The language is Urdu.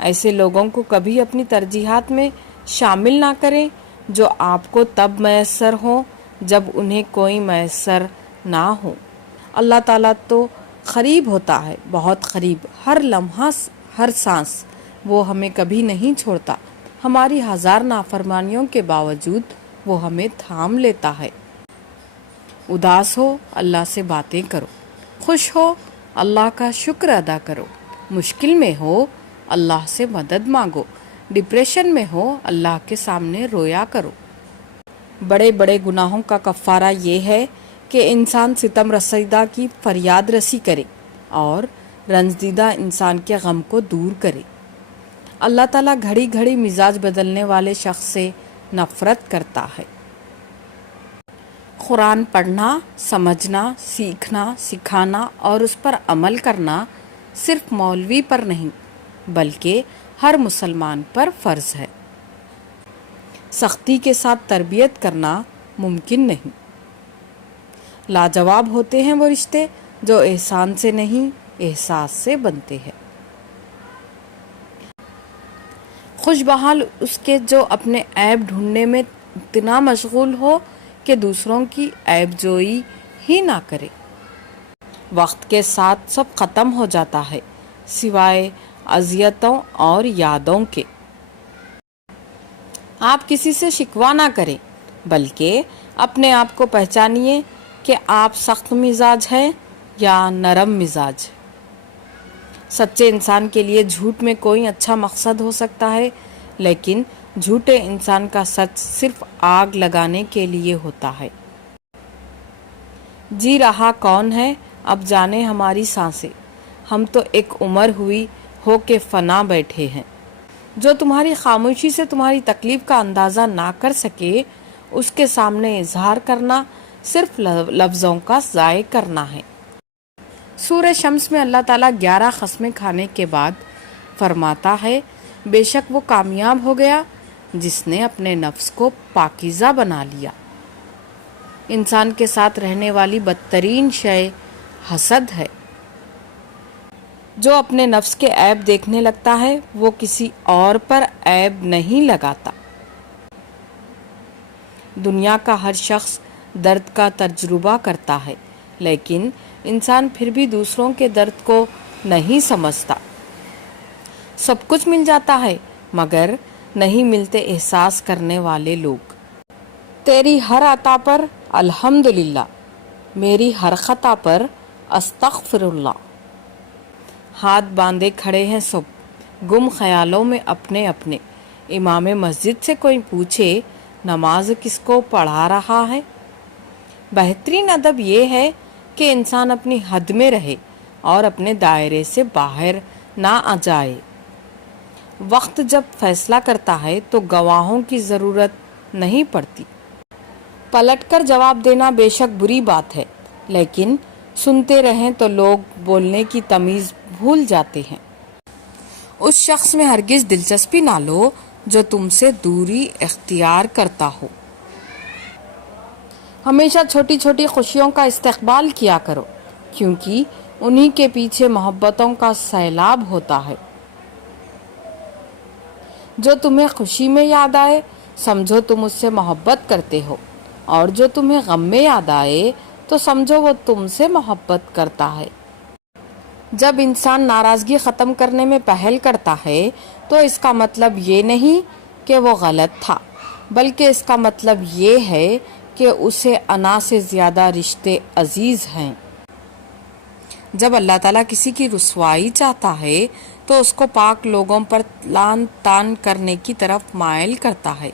ایسے لوگوں کو کبھی اپنی ترجیحات میں شامل نہ کریں جو آپ کو تب میسر ہوں جب انہیں کوئی میسر نہ ہو۔ اللہ تعالیٰ تو قریب ہوتا ہے، بہت قریب، ہر لمحہ، ہر سانس۔ وہ ہمیں کبھی نہیں چھوڑتا، ہماری ہزار نافرمانیوں کے باوجود وہ ہمیں تھام لیتا ہے۔ اداس ہو اللہ سے باتیں کرو، خوش ہو اللہ کا شکر ادا کرو، مشکل میں ہو اللہ سے مدد مانگو، ڈپریشن میں ہو اللہ کے سامنے رویا کرو۔ بڑے بڑے گناہوں کا کفارہ یہ ہے کہ انسان ستم رسیدہ کی فریاد رسی کرے اور رنجیدہ انسان کے غم کو دور کرے۔ اللہ تعالیٰ گھڑی گھڑی مزاج بدلنے والے شخص سے نفرت کرتا ہے۔ قرآن پڑھنا، سمجھنا، سیکھنا، سکھانا اور اس پر عمل کرنا صرف مولوی پر نہیں بلکہ ہر مسلمان پر فرض ہے۔ سختی کے ساتھ تربیت کرنا ممکن نہیں۔ لاجواب ہوتے ہیں وہ رشتے جو احسان سے نہیں احساس سے بنتے ہیں۔ خوش بحال اس کے جو اپنے عیب ڈھونڈنے میں اتنا مشغول ہو کہ دوسروں کی عیب جوئی ہی نہ کرے۔ وقت کے ساتھ سب ختم ہو جاتا ہے سوائے اذیتوں اور یادوں کے۔ آپ کسی سے شکوہ نہ کریں بلکہ اپنے آپ کو پہچانیے کہ آپ سخت مزاج ہیں یا نرم مزاج۔ سچے انسان کے لیے جھوٹ میں کوئی اچھا مقصد ہو سکتا ہے، لیکن جھوٹے انسان کا سچ صرف آگ لگانے کے لیے ہوتا ہے۔ جی رہا کون ہے اب جانے ہماری سانسیں، ہم تو ایک عمر ہوئی ہو کے فنا بیٹھے ہیں۔ جو تمہاری خاموشی سے تمہاری تکلیف کا اندازہ نہ کر سکے اس کے سامنے اظہار کرنا صرف لفظوں کا ضائع کرنا ہے۔ سورہ شمس میں اللہ تعالیٰ 11 قسمیں کھانے کے بعد فرماتا ہے، بے شک وہ کامیاب ہو گیا جس نے اپنے نفس کو پاکیزہ بنا لیا۔ انسان کے ساتھ رہنے والی بدترین شے حسد ہے۔ جو اپنے نفس کے عیب دیکھنے لگتا ہے وہ کسی اور پر عیب نہیں لگاتا۔ دنیا کا ہر شخص درد کا تجربہ کرتا ہے لیکن انسان پھر بھی دوسروں کے درد کو نہیں سمجھتا۔ سب کچھ مل جاتا ہے مگر نہیں ملتے احساس کرنے والے لوگ۔ تیری ہر عطا پر الحمدللہ، میری ہر خطا پر استغفر اللہ۔ ہاتھ باندھے کھڑے ہیں سب گم خیالوں میں اپنے اپنے۔ امام مسجد سے کوئی پوچھے نماز کس کو پڑھا رہا ہے؟ بہترین ادب یہ ہے کہ انسان اپنی حد میں رہے اور اپنے دائرے سے باہر نہ آ جائے۔ وقت جب فیصلہ کرتا ہے تو گواہوں کی ضرورت نہیں پڑتی۔ پلٹ کر جواب دینا بے شک بری بات ہے لیکن سنتے رہیں تو لوگ بولنے کی تمیز بھول جاتے ہیں۔ اس شخص میں ہرگز دلچسپی نہ لو جو تم سے دوری اختیار کرتا ہو۔ ہمیشہ چھوٹی چھوٹی خوشیوں کا استقبال کیا کرو کیونکہ انہی کے پیچھے محبتوں کا سیلاب ہوتا ہے۔ جو تمہیں خوشی میں یاد آئے سمجھو تم اس سے محبت کرتے ہو، اور جو تمہیں غم میں یاد آئے تو سمجھو وہ تم سے محبت کرتا ہے۔ جب انسان ناراضگی ختم کرنے میں پہل کرتا ہے تو اس کا مطلب یہ نہیں کہ وہ غلط تھا بلکہ اس کا مطلب یہ ہے کہ اسے انا سے زیادہ رشتے عزیز ہیں۔ جب اللہ تعالیٰ کسی کی رسوائی چاہتا ہے تو اس کو پاک لوگوں پر لعن طعن کرنے کی طرف مائل کرتا ہے۔